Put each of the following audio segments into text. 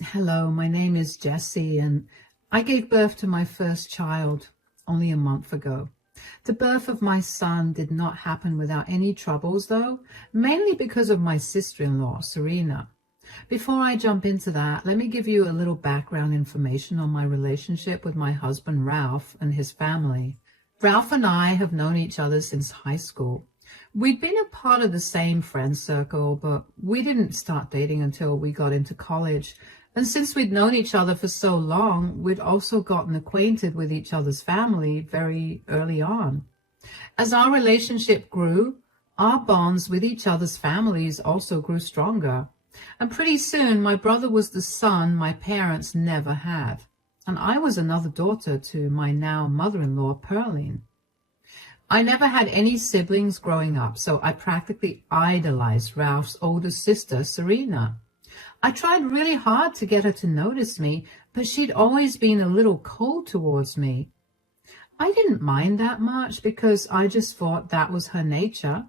Hello, my name is Jessie, and I gave birth to my first child only a month ago. The birth of my son did not happen without any troubles, though, mainly because of my sister-in-law, Serena. Before I jump into that, let me give you a little background information on my relationship with my husband, Ralph, and his family. Ralph and I have known each other since high school. We'd been a part of the same friend circle, but we didn't start dating until we got into college. And since we'd known each other for so long, we'd also gotten acquainted with each other's family very early on. As our relationship grew, our bonds with each other's families also grew stronger. And pretty soon, my brother was the son my parents never had. And I was another daughter to my now mother-in-law, Pearline. I never had any siblings growing up, so I practically idolized Ralph's older sister, Serena. I tried really hard to get her to notice me, but she'd always been a little cold towards me. I didn't mind that much because I just thought that was her nature.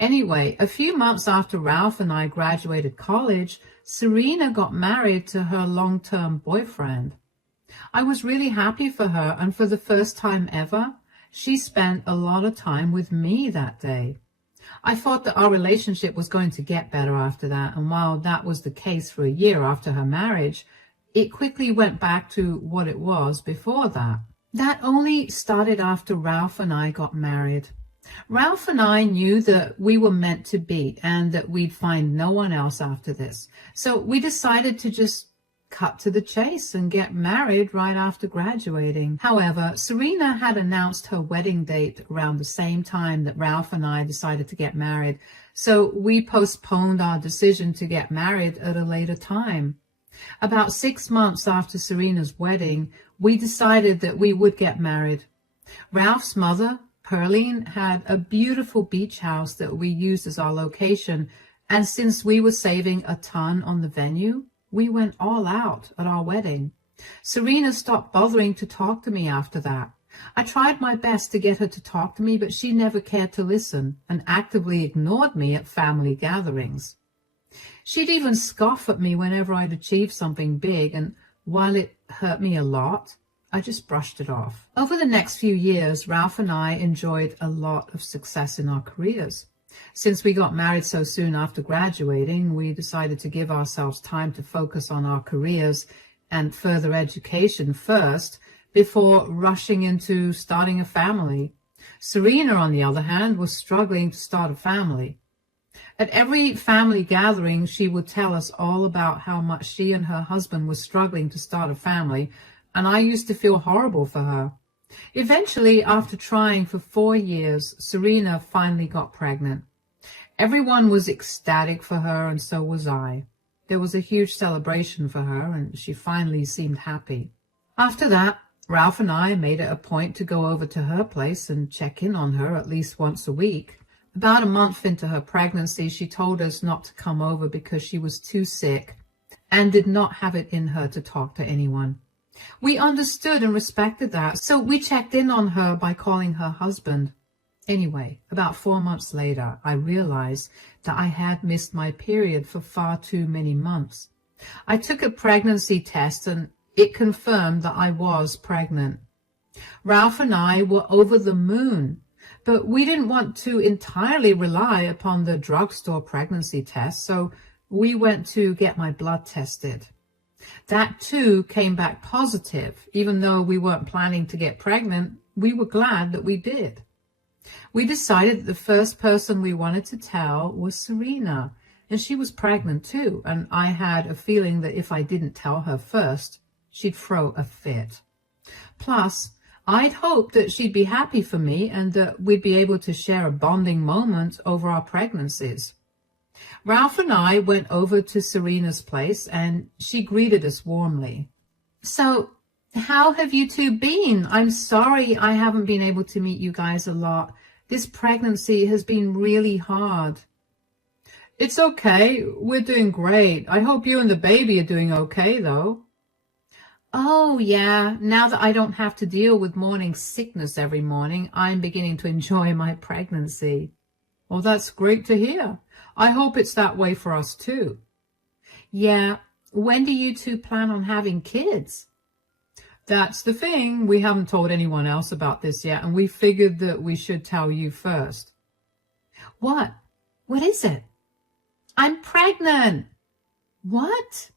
Anyway, a few months after Ralph and I graduated college, Serena got married to her long-term boyfriend. I was really happy for her, and for the first time ever, she spent a lot of time with me that day. I thought that our relationship was going to get better after that, and while that was the case for a year after her marriage, it quickly went back to what it was before that. That only started after Ralph and I got married. Ralph and I knew that we were meant to be and that we'd find no one else after this. So we decided to just cut to the chase and get married right after graduating. However, Serena had announced her wedding date around the same time that Ralph and I decided to get married, so we postponed our decision to get married at a later time. About 6 months after Serena's wedding, we decided that we would get married. Ralph's mother, Pearline, had a beautiful beach house that we used as our location, and since we were saving a ton on the venue, we went all out at our wedding. Serena stopped bothering to talk to me after that. I tried my best to get her to talk to me, but she never cared to listen and actively ignored me at family gatherings. She'd even scoff at me whenever I'd achieved something big, and while it hurt me a lot, I just brushed it off. Over the next few years, Ralph and I enjoyed a lot of success in our careers. Since we got married so soon after graduating, we decided to give ourselves time to focus on our careers and further education first before rushing into starting a family. Serena, on the other hand, was struggling to start a family. At every family gathering, she would tell us all about how much she and her husband were struggling to start a family, and I used to feel horrible for her. Eventually, after trying for 4 years, Serena finally got pregnant. Everyone was ecstatic for her, and so was I. There was a huge celebration for her, and she finally seemed happy. After that, Ralph and I made it a point to go over to her place and check in on her at least once a week. About a month into her pregnancy, she told us not to come over because she was too sick and did not have it in her to talk to anyone. We understood and respected that, so we checked in on her by calling her husband. Anyway, about 4 months later, I realized that I had missed my period for far too many months. I took a pregnancy test and it confirmed that I was pregnant. Ralph and I were over the moon, but we didn't want to entirely rely upon the drugstore pregnancy test, so we went to get my blood tested. That too came back positive. Even though we weren't planning to get pregnant, we were glad that we did. We decided that the first person we wanted to tell was Serena, and she was pregnant too, and I had a feeling that if I didn't tell her first, she'd throw a fit. Plus, I'd hoped that she'd be happy for me and that we'd be able to share a bonding moment over our pregnancies. Ralph and I went over to Serena's place, and she greeted us warmly. "So, how have you two been? I'm sorry I haven't been able to meet you guys a lot. This pregnancy has been really hard." "It's okay. We're doing great. I hope you and the baby are doing okay, though." "Oh, yeah. Now that I don't have to deal with morning sickness every morning, I'm beginning to enjoy my pregnancy." "Well, that's great to hear. I hope it's that way for us, too." "Yeah, When do you two plan on having kids? That's the thing. We haven't told anyone else about this yet, and we figured that we should tell you first. What? What is it? I'm pregnant. What?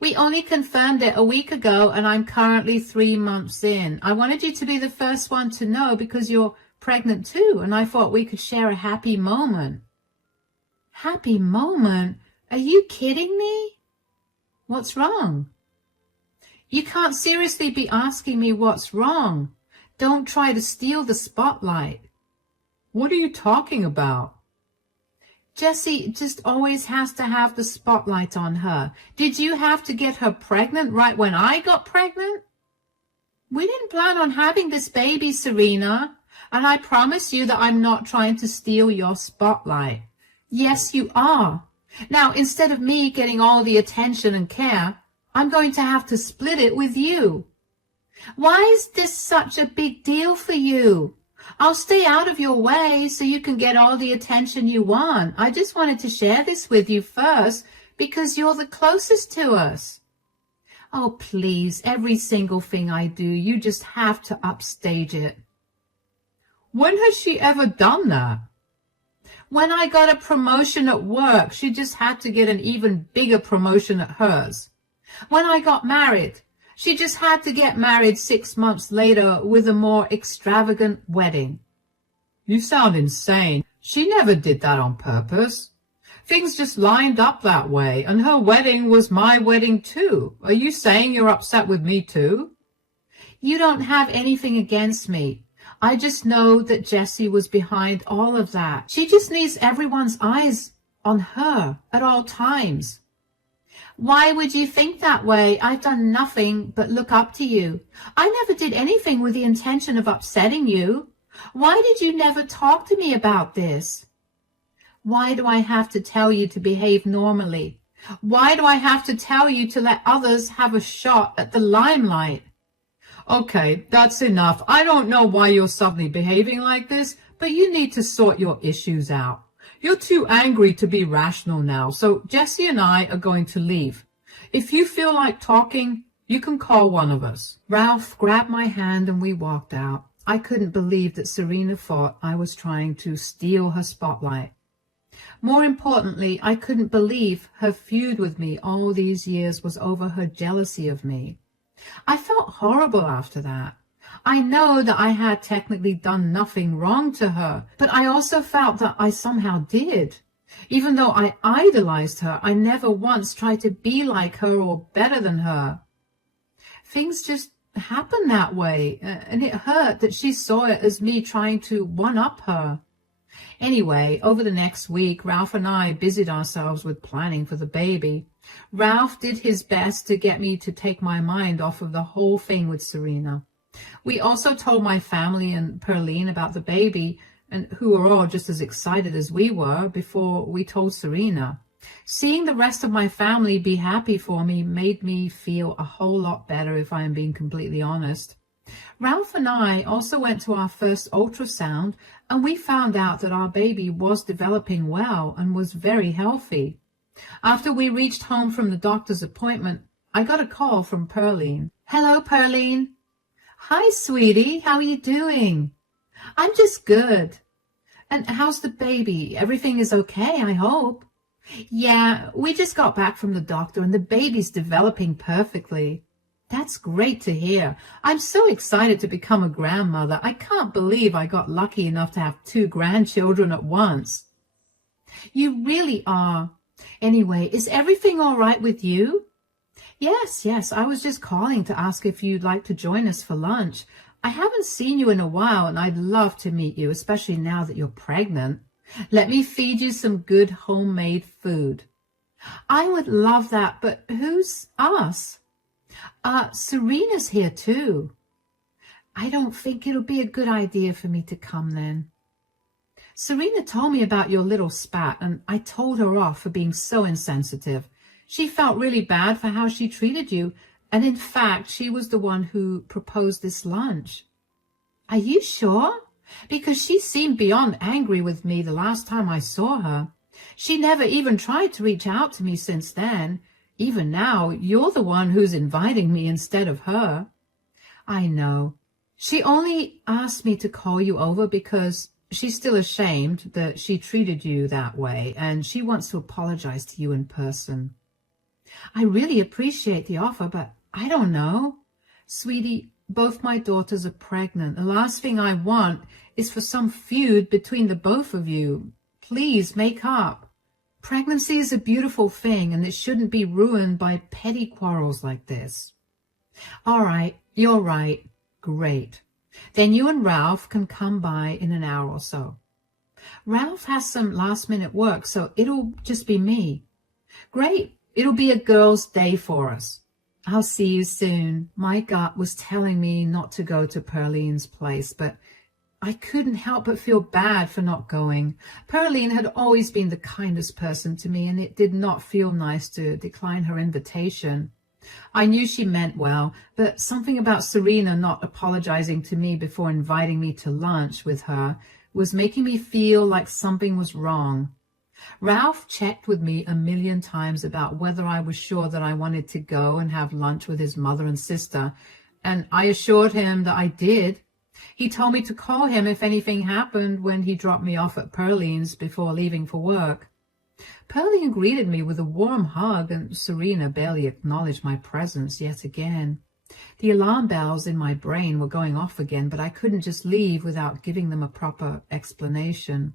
We only confirmed it a week ago, and I'm currently 3 months in. I wanted you to be the first one to know because you're pregnant too, and I thought we could share a happy moment. Happy moment? Are you kidding me? What's wrong? You can't seriously be asking me what's wrong. Don't try to steal the spotlight. What are you talking about? Jessie just always has to have the spotlight on her. Did you have to get her pregnant right when I got pregnant? We didn't plan on having this baby, Serena, and I promise you that I'm not trying to steal your spotlight. Yes, you are. Now, instead of me getting all the attention and care, I'm going to have to split it with you. Why is this such a big deal for you? I'll stay out of your way so you can get all the attention you want. I just wanted to share this with you first because you're the closest to us. Oh, please, every single thing I do, you just have to upstage it. When has she ever done that? When I got a promotion at work, she just had to get an even bigger promotion at hers. When I got married, she just had to get married 6 months later with a more extravagant wedding. You sound insane. She never did that on purpose. Things just lined up that way, and her wedding was my wedding too. Are you saying you're upset with me too? You don't have anything against me. I just know that Jessie was behind all of that. She just needs everyone's eyes on her at all times. Why would you think that way? I've done nothing but look up to you. I never did anything with the intention of upsetting you. Why did you never talk to me about this? Why do I have to tell you to behave normally? Why do I have to tell you to let others have a shot at the limelight? Okay, that's enough. I don't know why you're suddenly behaving like this, but you need to sort your issues out. You're too angry to be rational now, so Jessie and I are going to leave. If you feel like talking, you can call one of us. Ralph grabbed my hand and we walked out. I couldn't believe that Serena thought I was trying to steal her spotlight. More importantly, I couldn't believe her feud with me all these years was over her jealousy of me. I felt horrible after that. I know that I had technically done nothing wrong to her, but I also felt that I somehow did. Even though I idolized her, I never once tried to be like her or better than her. Things just happened that way, and it hurt that she saw it as me trying to one-up her. Anyway, over the next week, Ralph and I busied ourselves with planning for the baby. Ralph did his best to get me to take my mind off of the whole thing with Serena. We also told my family and Pearline about the baby, and who were all just as excited as we were before we told Serena. Seeing the rest of my family be happy for me made me feel a whole lot better, if I am being completely honest. Ralph and I also went to our first ultrasound, and we found out that our baby was developing well and was very healthy. After we reached home from the doctor's appointment, I got a call from Pearline. Hello, Pearline. Hi, sweetie. How are you doing? I'm just good. And how's the baby? Everything is okay, I hope. Yeah, we just got back from the doctor and the baby's developing perfectly. That's great to hear. I'm so excited to become a grandmother. I can't believe I got lucky enough to have 2 grandchildren at once. You really are. Anyway, is everything all right with you? Yes, I was just calling to ask if you'd like to join us for lunch. I haven't seen you in a while, and I'd love to meet you, especially now that you're pregnant. Let me feed you some good homemade food. I would love that, but who's us? Serena's here too. I don't think it'll be a good idea for me to come then. Serena told me about your little spat, and I told her off for being so insensitive. She felt really bad for how she treated you, and in fact, she was the one who proposed this lunch. Are you sure? Because she seemed beyond angry with me the last time I saw her. She never even tried to reach out to me since then. Even now, you're the one who's inviting me instead of her. I know. She only asked me to call you over because she's still ashamed that she treated you that way, and she wants to apologize to you in person. I really appreciate the offer, but I don't know. Sweetie, both my daughters are pregnant. The last thing I want is for some feud between the both of you. Please make up. Pregnancy is a beautiful thing, and it shouldn't be ruined by petty quarrels like this. All right, you're right. Great. Then you and Ralph can come by in an hour or so. Ralph has some last-minute work, so it'll just be me. Great. It'll be a girls' day for us. I'll see you soon. My gut was telling me not to go to Pearline's place, but I couldn't help but feel bad for not going. Pearline had always been the kindest person to me, and it did not feel nice to decline her invitation. I knew she meant well, but something about Serena not apologizing to me before inviting me to lunch with her was making me feel like something was wrong. Ralph checked with me a million times about whether I was sure that I wanted to go and have lunch with his mother and sister, and I assured him that I did. He told me to call him if anything happened when he dropped me off at Pearline's before leaving for work. Pearline greeted me with a warm hug, and Serena barely acknowledged my presence yet again. The alarm bells in my brain were going off again, but I couldn't just leave without giving them a proper explanation.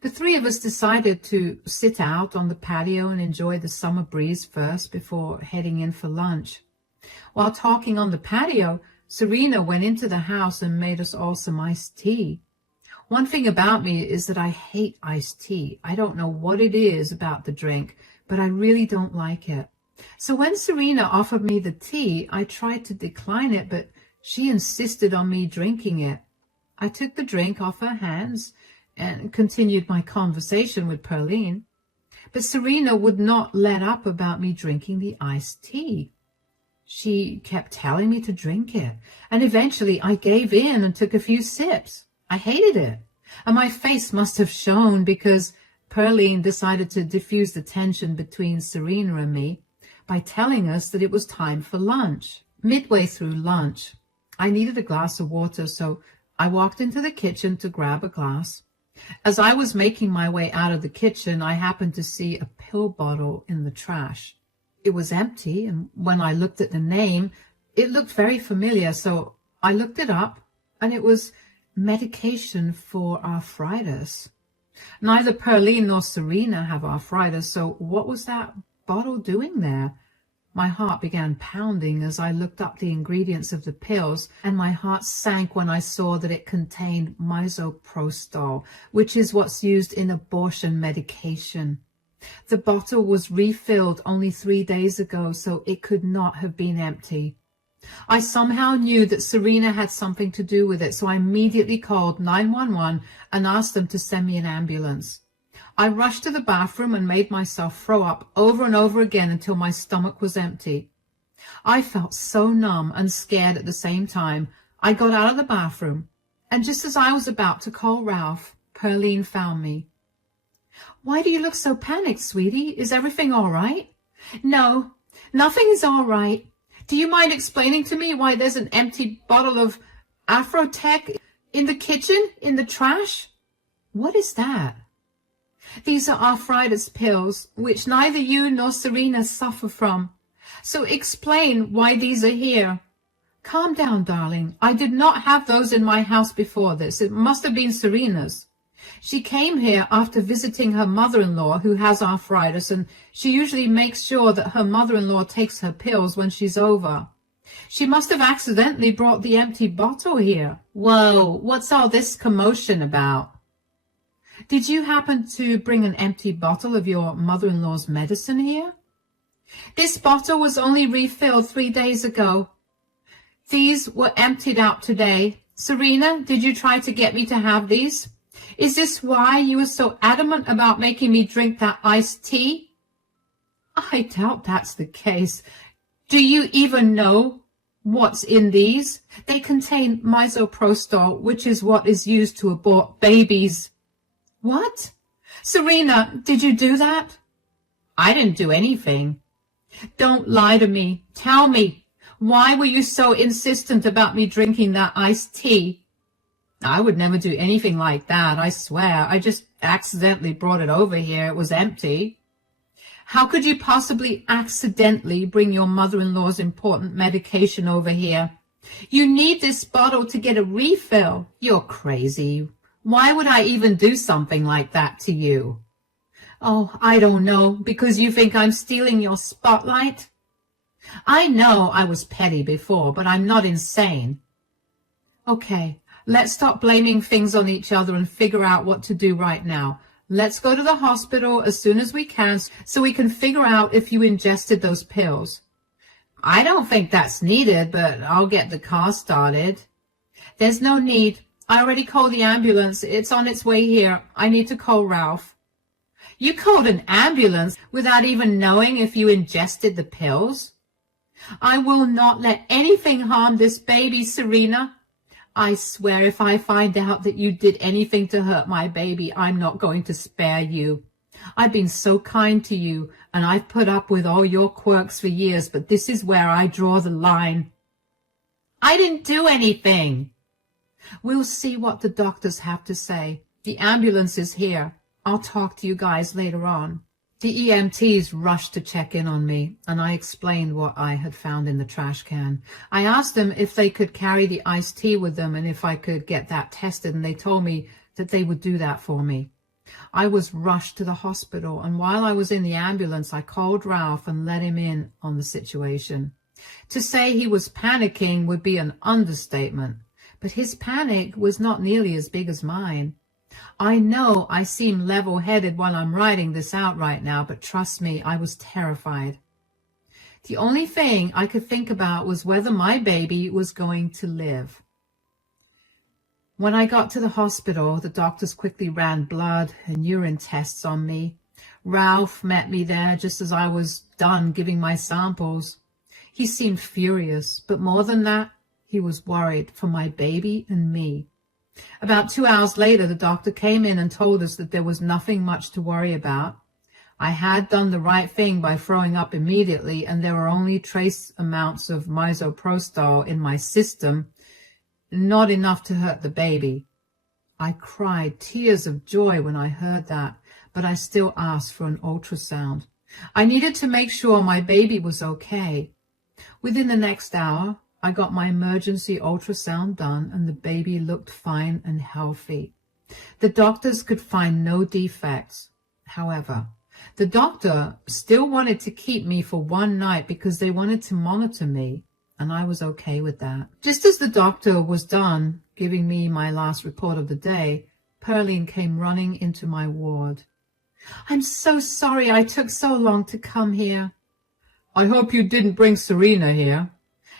The three of us decided to sit out on the patio and enjoy the summer breeze first before heading in for lunch. While talking on the patio, Serena went into the house and made us all some iced tea. One thing about me is that I hate iced tea. I don't know what it is about the drink, but I really don't like it. So when Serena offered me the tea, I tried to decline it, but she insisted on me drinking it. I took the drink off her hands and continued my conversation with Pearline. But Serena would not let up about me drinking the iced tea. She kept telling me to drink it, and eventually I gave in and took a few sips. I hated it, and my face must have shone because Pearline decided to diffuse the tension between Serena and me by telling us that it was time for lunch. Midway through lunch, I needed a glass of water, so I walked into the kitchen to grab a glass. As I was making my way out of the kitchen, I happened to see a pill bottle in the trash. It was empty, and when I looked at the name, it looked very familiar, so I looked it up, and it was medication for arthritis. Neither Pearline nor Serena have arthritis, so what was that bottle doing there? My heart began pounding as I looked up the ingredients of the pills, and my heart sank when I saw that it contained misoprostol, which is what's used in abortion medication. The bottle was refilled only 3 days ago, so it could not have been empty. I somehow knew that Serena had something to do with it, so I immediately called 911 and asked them to send me an ambulance. I rushed to the bathroom and made myself throw up over and over again until my stomach was empty. I felt so numb and scared at the same time. I got out of the bathroom, and just as I was about to call Ralph, Pearline found me. "Why do you look so panicked, sweetie? Is everything all right?" "No, nothing is all right. Do you mind explaining to me why there's an empty bottle of Afrotech in the kitchen, in the trash?" "What is that?" "These are arthritis pills, which neither you nor Serena suffer from. So explain why these are here." "Calm down, darling. I did not have those in my house before this. It must have been Serena's. She came here after visiting her mother-in-law, who has arthritis, and she usually makes sure that her mother-in-law takes her pills when she's over. She must have accidentally brought the empty bottle here." "Whoa, what's all this commotion about?" "Did you happen to bring an empty bottle of your mother-in-law's medicine here?" "This bottle was only refilled 3 days ago. These were emptied out today. Serena, did you try to get me to have these? Is this why you were so adamant about making me drink that iced tea?" "I doubt that's the case. Do you even know what's in these? They contain misoprostol, which is what is used to abort babies." "What? Serena, did you do that?" "I didn't do anything. Don't lie to me. Tell me, why were you so insistent about me drinking that iced tea? I would never do anything like that, I swear. I just accidentally brought it over here. It was empty. How could you possibly accidentally bring your mother-in-law's important medication over here? You need this bottle to get a refill. You're crazy. Why would I even do something like that to you? Oh, I don't know, because you think I'm stealing your spotlight? I know I was petty before, but I'm not insane. Okay, let's stop blaming things on each other and figure out what to do right now. Let's go to the hospital as soon as we can so we can figure out if you ingested those pills. I don't think that's needed, but I'll get the car started. There's no need. I already called the ambulance. It's on its way here. I need to call Ralph. You called an ambulance without even knowing if you ingested the pills? I will not let anything harm this baby, Serena. I swear if I find out that you did anything to hurt my baby, I'm not going to spare you. I've been so kind to you, and I've put up with all your quirks for years, but this is where I draw the line. I didn't do anything. We'll see what the doctors have to say. The ambulance is here. I'll talk to you guys later on. The EMTs rushed to check in on me, and I explained what I had found in the trash can. I asked them if they could carry the iced tea with them and if I could get that tested, and they told me that they would do that for me. I was rushed to the hospital, and while I was in the ambulance, I called Ralph and let him in on the situation. To say he was panicking would be an understatement, but his panic was not nearly as big as mine. I know I seem level-headed while I'm writing this out right now, but trust me, I was terrified. The only thing I could think about was whether my baby was going to live. When I got to the hospital, the doctors quickly ran blood and urine tests on me. Ralph met me there just as I was done giving my samples. He seemed furious, but more than that, he was worried for my baby and me. About 2 hours later, the doctor came in and told us that there was nothing much to worry about. I had done the right thing by throwing up immediately, and there were only trace amounts of misoprostol in my system, not enough to hurt the baby. I cried tears of joy when I heard that, but I still asked for an ultrasound. I needed to make sure my baby was okay. Within the next hour, I got my emergency ultrasound done, and the baby looked fine and healthy. The doctors could find no defects. However, the doctor still wanted to keep me for one night because they wanted to monitor me, and I was okay with that. Just as the doctor was done giving me my last report of the day, Pearline came running into my ward. I'm so sorry I took so long to come here. I hope you didn't bring Serena here.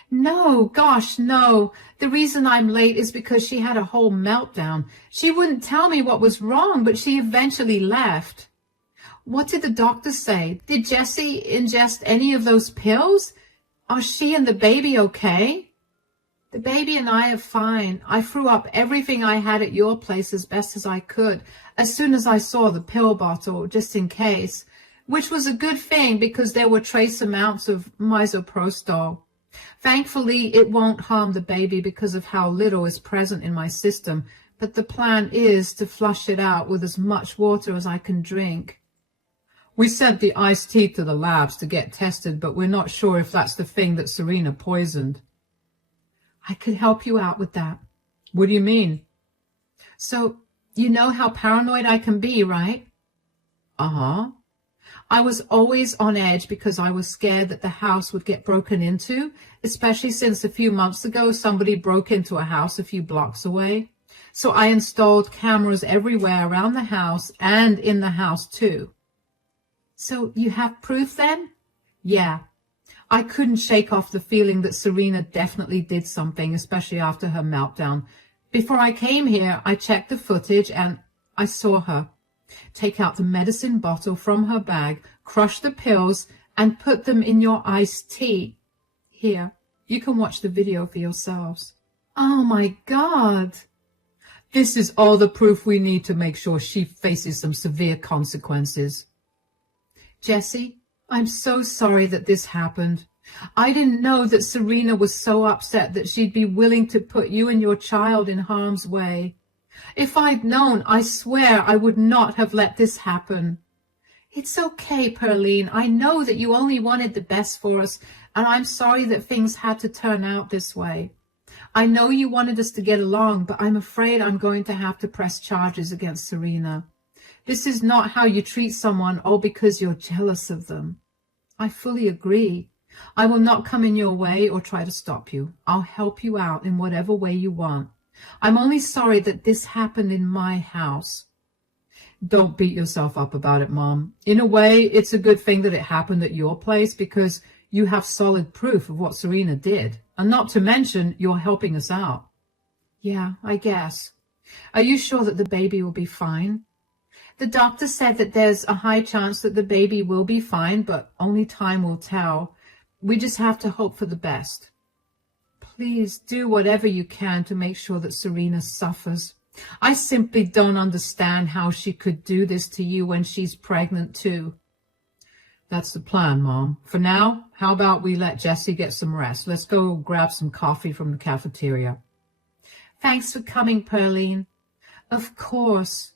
No, gosh, no. The reason I'm late is because she had a whole meltdown. She wouldn't tell me what was wrong, but she eventually left. What did the doctor say? Did Jessie ingest any of those pills? Are she and the baby okay? The baby and I are fine. I threw up everything I had at your place as best as I could, as soon as I saw the pill bottle, just in case, which was a good thing because there were trace amounts of misoprostol. Thankfully, it won't harm the baby because of how little is present in my system, but the plan is to flush it out with as much water as I can drink. We sent the iced tea to the labs to get tested, but we're not sure if that's the thing that Serena poisoned. I could help you out with that. What do you mean? So, you know how paranoid I can be, right? Uh-huh. I was always on edge because I was scared that the house would get broken into, especially since a few months ago somebody broke into a house a few blocks away. So I installed cameras everywhere around the house and in the house too. So you have proof then? Yeah. I couldn't shake off the feeling that Serena definitely did something, especially after her meltdown. Before I came here, I checked the footage and I saw her take out the medicine bottle from her bag, crush the pills, and put them in your iced tea. Here, you can watch the video for yourselves. Oh my God! This is all the proof we need to make sure she faces some severe consequences. Jessie, I'm so sorry that this happened. I didn't know that Serena was so upset that she'd be willing to put you and your child in harm's way. If I'd known, I swear I would not have let this happen. It's okay, Pearline. I know that you only wanted the best for us, and I'm sorry that things had to turn out this way. I know you wanted us to get along, but I'm afraid I'm going to have to press charges against Serena. This is not how you treat someone all because you're jealous of them. I fully agree. I will not come in your way or try to stop you. I'll help you out in whatever way you want. I'm only sorry that this happened in my house. Don't beat yourself up about it, Mom. In a way, it's a good thing that it happened at your place because you have solid proof of what Serena did. And not to mention, you're helping us out. Yeah, I guess. Are you sure that the baby will be fine? The doctor said that there's a high chance that the baby will be fine, but only time will tell. We just have to hope for the best. Please do whatever you can to make sure that Serena suffers. I simply don't understand how she could do this to you when she's pregnant too. That's the plan, Mom. For now, how about we let Jessie get some rest? Let's go grab some coffee from the cafeteria. Thanks for coming, Pearline. Of course.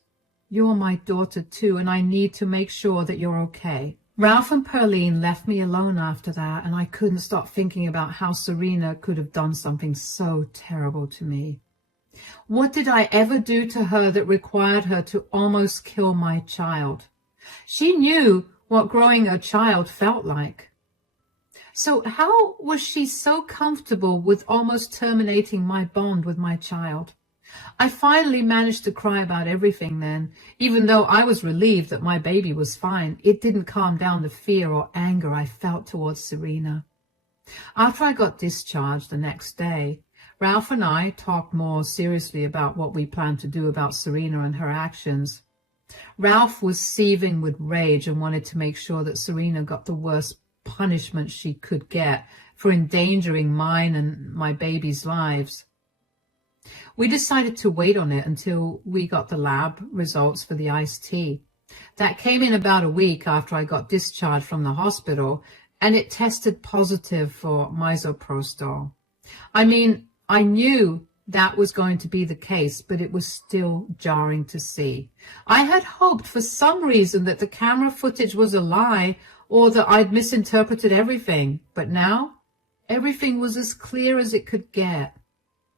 You're my daughter too, and I need to make sure that you're okay. Ralph and Pearline left me alone after that, and I couldn't stop thinking about how Serena could have done something so terrible to me. What did I ever do to her that required her to almost kill my child? She knew what growing a child felt like. So how was she so comfortable with almost terminating my bond with my child? I finally managed to cry about everything then. Even though I was relieved that my baby was fine, it didn't calm down the fear or anger I felt towards Serena. After I got discharged the next day, Ralph and I talked more seriously about what we planned to do about Serena and her actions. Ralph was seething with rage and wanted to make sure that Serena got the worst punishment she could get for endangering mine and my baby's lives. We decided to wait on it until we got the lab results for the iced tea. That came in about a week after I got discharged from the hospital, and it tested positive for misoprostol. I mean, I knew that was going to be the case, but it was still jarring to see. I had hoped for some reason that the camera footage was a lie or that I'd misinterpreted everything, but now everything was as clear as it could get.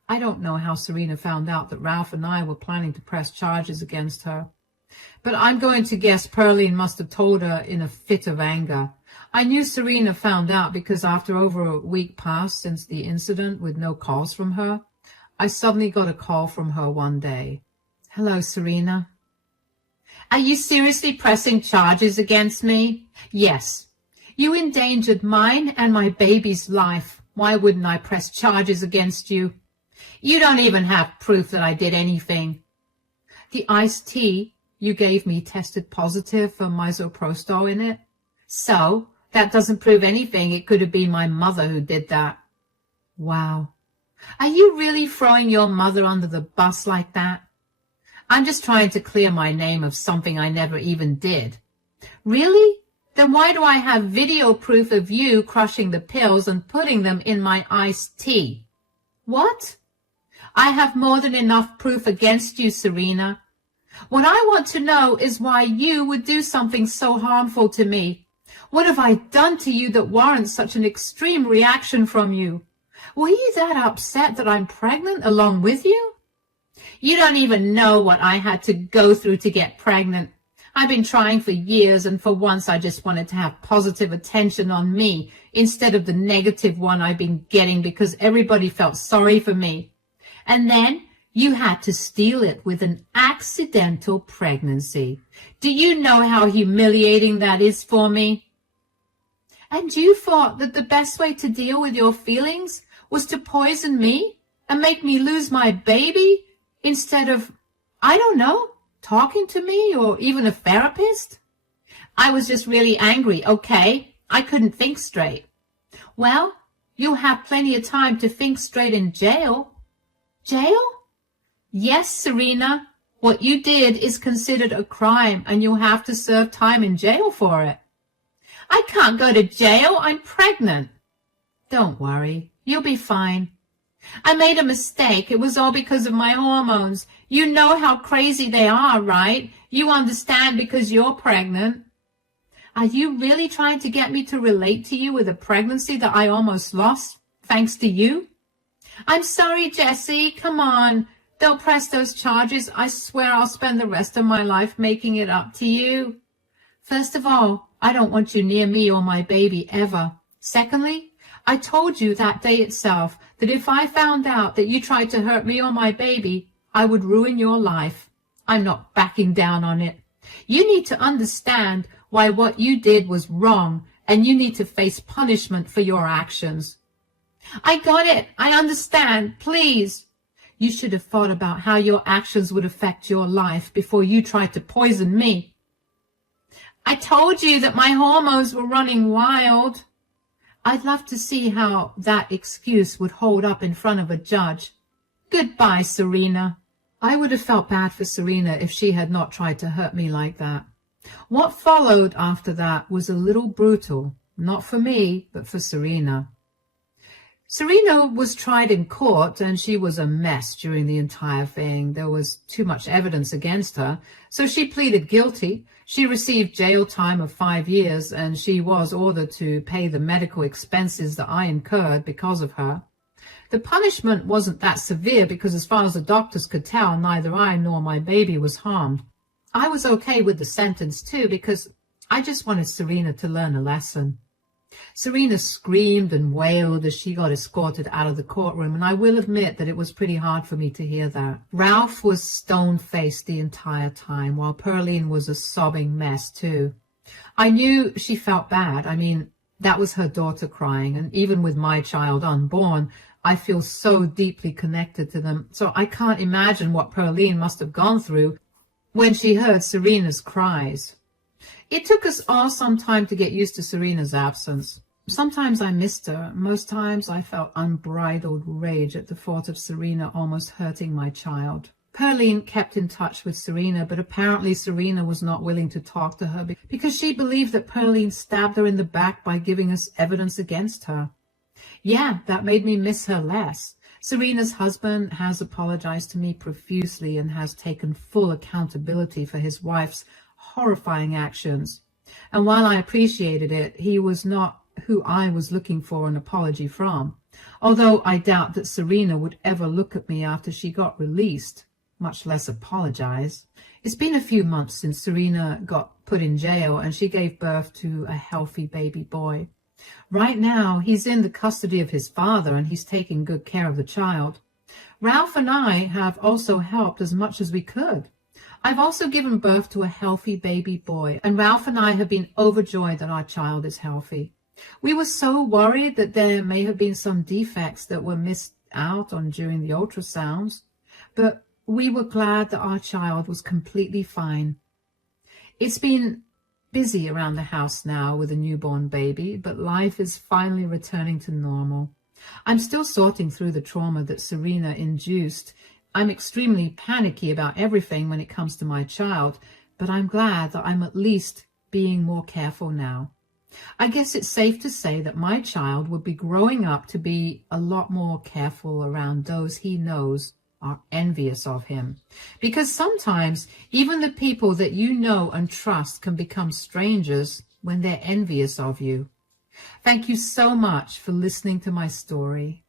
I don't know how Serena found out that Ralph and I were planning to press charges against her, but I'm going to guess Pearline must have told her in a fit of anger. I knew Serena found out because after over a week passed since the incident with no calls from her, I suddenly got a call from her one day. Hello, Serena. Are you seriously pressing charges against me? Yes. You endangered mine and my baby's life. Why wouldn't I press charges against you? You don't even have proof that I did anything. The iced tea you gave me tested positive for misoprostol in it. So, that doesn't prove anything. It could have been my mother who did that. Wow. Are you really throwing your mother under the bus like that? I'm just trying to clear my name of something I never even did. Really? Then why do I have video proof of you crushing the pills and putting them in my iced tea? What? I have more than enough proof against you, Serena. What I want to know is why you would do something so harmful to me. What have I done to you that warrants such an extreme reaction from you? Were you that upset that I'm pregnant along with you? You don't even know what I had to go through to get pregnant. I've been trying for years, and for once I just wanted to have positive attention on me instead of the negative one I've been getting because everybody felt sorry for me. And then you had to steal it with an accidental pregnancy. Do you know how humiliating that is for me? And you thought that the best way to deal with your feelings was to poison me and make me lose my baby instead of, I don't know, talking to me or even a therapist? I was just really angry, okay? I couldn't think straight. Well, you'll have plenty of time to think straight in jail. Jail? Yes, Serena. What you did is considered a crime and you'll have to serve time in jail for it. I can't go to jail. I'm pregnant. Don't worry. You'll be fine. I made a mistake. It was all because of my hormones. You know how crazy they are, right? You understand because you're pregnant. Are you really trying to get me to relate to you with a pregnancy that I almost lost, thanks to you? I'm sorry, Jessie. Come on. Don't press those charges. I swear I'll spend the rest of my life making it up to you. First of all, I don't want you near me or my baby ever. Secondly, I told you that day itself that if I found out that you tried to hurt me or my baby, I would ruin your life. I'm not backing down on it. You need to understand why what you did was wrong, and you need to face punishment for your actions. I got it. I understand. Please. You should have thought about how your actions would affect your life before you tried to poison me. I told you that my hormones were running wild. I'd love to see how that excuse would hold up in front of a judge. Goodbye, Serena. I would have felt bad for Serena if she had not tried to hurt me like that. What followed after that was a little brutal, not for me, but for Serena. Serena was tried in court, and she was a mess during the entire thing. There was too much evidence against her, so she pleaded guilty. She received jail time of 5 years, and she was ordered to pay the medical expenses that I incurred because of her. The punishment wasn't that severe because, as far as the doctors could tell, neither I nor my baby was harmed. I was okay with the sentence too because I just wanted Serena to learn a lesson. Serena screamed and wailed as she got escorted out of the courtroom, and I will admit that it was pretty hard for me to hear that. Ralph was stone-faced the entire time, while Pearline was a sobbing mess too. I knew she felt bad. I mean, that was her daughter crying, and even with my child unborn, I feel so deeply connected to them, so I can't imagine what Pearline must have gone through when she heard Serena's cries. It took us all some time to get used to Serena's absence. Sometimes I missed her. Most times I felt unbridled rage at the thought of Serena almost hurting my child. Pearline kept in touch with Serena, but apparently Serena was not willing to talk to her because she believed that Pearline stabbed her in the back by giving us evidence against her. Yeah, that made me miss her less. Serena's husband has apologized to me profusely and has taken full accountability for his wife's horrifying actions. And while I appreciated it, he was not who I was looking for an apology from, although I doubt that Serena would ever look at me after she got released, much less apologize. It's been a few months since Serena got put in jail and she gave birth to a healthy baby boy. Right now, he's in the custody of his father and he's taking good care of the child. Ralph and I have also helped as much as we could. I've also given birth to a healthy baby boy, and Ralph and I have been overjoyed that our child is healthy. We were so worried that there may have been some defects that were missed out on during the ultrasounds, but we were glad that our child was completely fine. It's been busy around the house now with a newborn baby, but life is finally returning to normal. I'm still sorting through the trauma that Serena induced. I'm extremely panicky about everything when it comes to my child, but I'm glad that I'm at least being more careful now. I guess it's safe to say that my child would be growing up to be a lot more careful around those he knows are envious of him. Because sometimes even the people that you know and trust can become strangers when they're envious of you. Thank you so much for listening to my story.